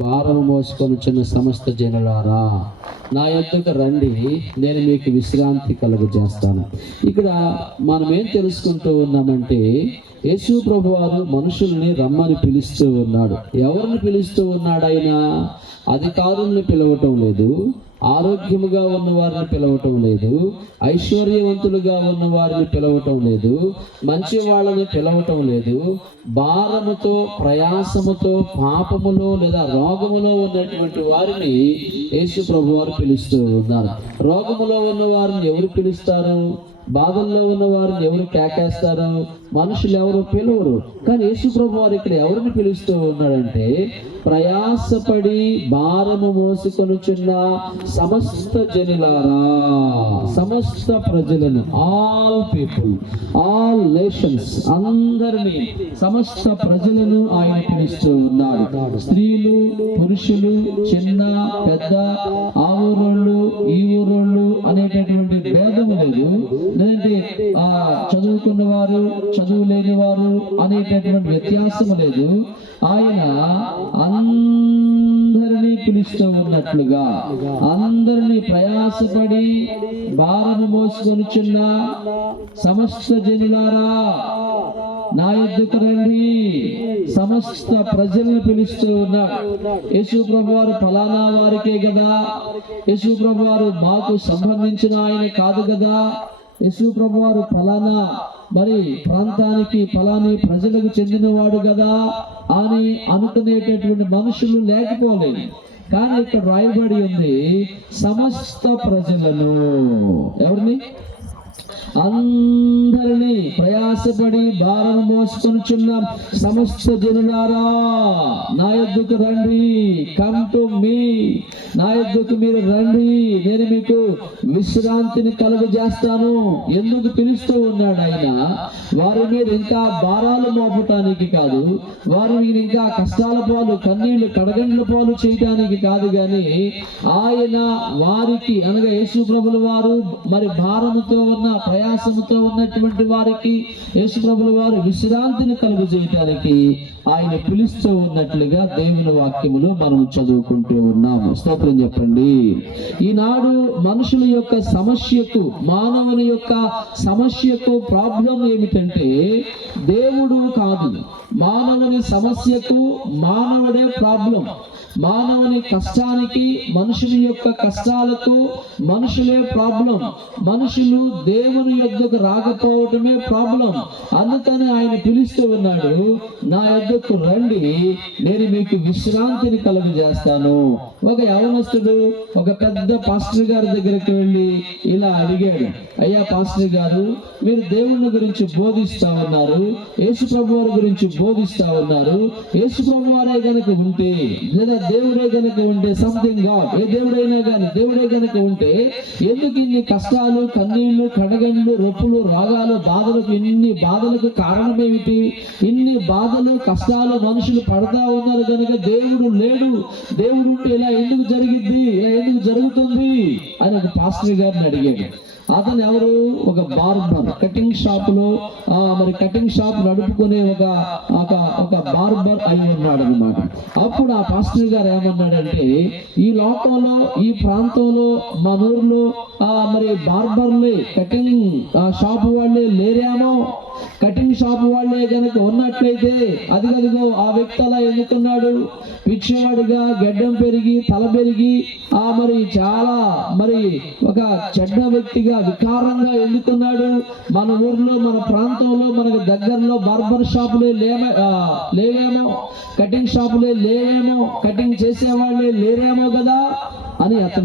భారము మోసుకొనుచున్న సమస్త జనులారా, నా యొద్దకు రండి, నేను మీకు విశ్రాంతి కలుగజేస్తాను. ఇక్కడ మనం ఏం తెలుసుకుంటూ ఉన్నామంటే, యేసు ప్రభువారు మనుషుల్ని రమ్మని పిలుస్తూ ఉన్నాడు. ఎవరిని పిలుస్తూ ఉన్నాడు? ఆయన అధికారుల్ని పిలవటం లేదు, ఆరోగ్యముగా ఉన్న వారిని పిలవటం లేదు, ఐశ్వర్యవంతులుగా ఉన్న వారిని పిలవటం లేదు, మంచి వాళ్ళని పిలవటం లేదు. భారముతో, ప్రయాసముతో, పాపములో లేదా రోగములో ఉన్నటువంటి వారిని యేసు ప్రభువారు పిలుస్తూ ఉన్నారు. రోగములో ఉన్న వారిని ఎవరు పిలుస్తారు? బాధల్లో ఉన్న వారిని ఎవరు కేకేస్తారు? మనుషులు ఎవరు పిలవరు. కానీ యేసు ప్రభువారు ఇక్కడ ఎవరిని పిలుస్తూ ఉన్నాడంటే, ప్రయాసపడి భారము మోసుకొనుచున్న సమస్త జనులారా, సమస్త ప్రజలను, ఆల్ పీపుల్, ఆల్ నేషన్స్, అందరినీ, సమస్త ప్రజలను ఆయన పిలుస్తూ ఉన్నాడు. స్త్రీలు, పురుషులు, చిన్న పెద్ద, ఆ ఊరోళ్ళు ఈ ఊరోళ్ళు అనేటటువంటి భేదము లేదు. లేదంటే చదువుకున్న వారు, చదువు లేని వారు అనేటటువంటి వ్యత్యాసం లేదు. ఆయన అందరినీ పిలుస్తూ ఉన్నట్లుగా, అందరినీ ప్రయాసపడి భారము మోసుకొనుచున్న సమస్త జనులారా, నా యొద్దకు రండి, సమస్త ప్రజలను పిలుస్తూ ఉన్నాడు. యేసు ప్రభువారు ఫలానా వారికే కదా, యేసు ప్రభువారు మాకు సంబంధించిన ఆయన కాదు కదా, యేసు ప్రభువారు ఫలానా మరి ప్రాంతానికి, ఫలాని ప్రజలకు చెందినవాడు కదా అని అనుకునేటటువంటి మనుషులు లేకపోలేదు. కానీ ఇక్కడ రాయబడి ఉంది, సమస్త ప్రజలను. ఎవరిని? అందరినీ, ప్రయాసపడి భారం మోసుకొనుచున్న సమస్త జనులారా, నా యొద్దకు రండి, కమ్ టు మీ, నా యొద్దకు మీరు రండి, నేను మీకు విశ్రాంతిని కలుగజేస్తాను. ఎందుకు పిలుస్తూ ఉన్నాడు ఆయన? వారి మీద ఇంకా భారాలు మోపటానికి కాదు, వారిని ఇంకా కష్టాల పాలు, కన్నీళ్లు కడగండ్ల పాలు చేయటానికి కాదు, కానీ ఆయన వారికి, అనగా యేసు ప్రభుల వారు మరి భారముతో ఉన్న, ప్రయాసముతో ఉన్నటువంటి వారికి యేసు ప్రభుల వారు విశ్రాంతిని కలుగజేయటానికి ఆయన పిలుస్తూ ఉన్నట్లుగా దేవుని వాక్యములో మనం చదువుకుంటూ ఉన్నాము. స్తోత్రం చెప్పండి. ఈనాడు మనుషుల యొక్క సమస్యకు, మానవుని యొక్క సమస్యకు ప్రాబ్లం ఏమిటంటే దేవుడు కాదు. మానవుని సమస్యకు మానవుడే ప్రాబ్లం. మానవుని కష్టానికి, మనుషుని యొక్క కష్టాలకు మనుషులే ప్రాబ్లం. మనుషులు దేవుని యొద్దకు రాకపోవటమే ప్రాబ్లం. అందుకని ఆయన పిలుస్తూ ఉన్నాడు, నా యొద్దకు రండి, నేను మీకు విశ్రాంతిని కలుగజేస్తాను. ఒక యవనస్తుడు ఒక పెద్ద పాస్టర్ గారి దగ్గరికి వెళ్ళి ఇలా అడిగాడు, అయ్యా పాస్టర్ గారు, మీరు దేవుని గురించి బోధిస్తా ఉన్నారు, యేసు ప్రభువారి గురించి బోధిస్తా ఉన్నారు. యేసు ప్రభువారే గనుక ఉంటే, లేదా దేవుడే గనుక ఉంటే, సంథింగ్ గాడ్, ఏ దేవుడైనా కానీ దేవుడే గనుక ఉంటే, ఎందుకు ఇన్ని కష్టాలు, కన్నీళ్లు, కడగండ్లు, రొప్పులు, రాగాలు, బాధలకు, ఇన్ని బాధలకు కారణం ఏమిటి? ఇన్ని బాధలు, కష్టాలు మనుషులు పడతా ఉన్నారు కనుక దేవుడు లేడు, దేవుడు ఉంటే ఇలా ఎందుకు జరిగిద్ది, ఇలా ఎందుకు జరుగుతుంది అని ఒక పాస్టర్ గారిని అడిగాడు. అతను ఎవరు? ఒక బార్బర్, కటింగ్ షాప్ లో మరి కటింగ్ షాప్ నడుపుకునే ఒక బార్బర్ అయి ఉన్నాడు అనమాట. అప్పుడు ఆ పాస్టర్ గారు ఏమన్నాడంటే, ఈ లోకంలో, ఈ ప్రాంతంలో, మన ఊర్లో మరి బార్బర్లే, కటింగ్ షాప్ వాళ్ళే లేరేమో. కటింగ్ షాప్ వాళ్ళే కనుక ఉన్నట్లయితే అదిగదిగో ఆ వ్యక్తి అలా ఎందుకున్నాడు? పిచ్చివాడిగా, గడ్డం పెరిగి, తల పెరిగి, మరి చాలా మరి ఒక చెడ్డ వ్యక్తిగా, వికారంగా ఎందుకున్నాడు? మన ఊర్లో, మన ప్రాంతంలో, మనకు దగ్గరలో బార్బర్ షాపులే లేవేమో, కటింగ్ షాపులే లేవేమో, కటింగ్ చేసేవాళ్ళే లేరేమో కదా అని అతను